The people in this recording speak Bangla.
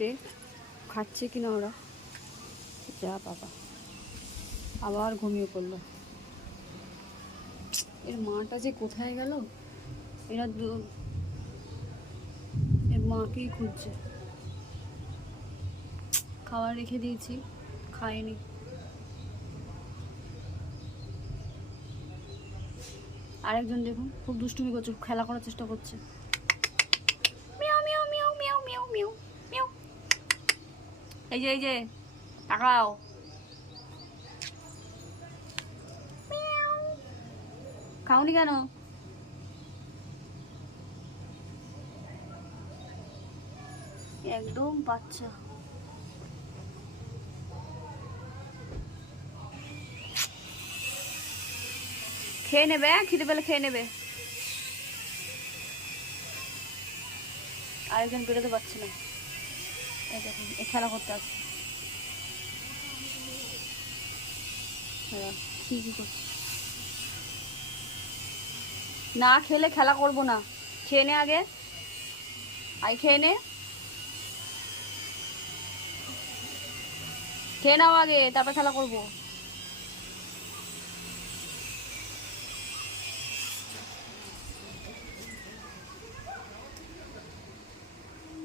তে খাচ্ছে কিনা ওরা, যা বাবা আবার ঘুমিয়ে পড়লো। এর মাটা যে কোথায় গেল, এরা এর মাকেই খুঁজছে। খাবার রেখে দিয়েছি, খায়নি। আরেকজন দেখুন খুব দুষ্টুমি করছে, খেলা করার চেষ্টা করছে। মিয়াও মিয়াও মিয়াও মিয়াও মিয়াও মিয়াও মিয়াও। এই যে তাকাও। খাওনি কেন? একদম বাচ্চা। খেয়ে নেবে, খিদে পেলে খেয়ে নেবে। আরেকজন বেরোতে পারছে না, এই দেখুন এ খেলা করতে আসছে। কি করছে? না খেলে খেলা করবো না। খেয়ে নে আগে, খেয়ে নে, খেয়ে নাও আগে, তারপর খেলা করবো।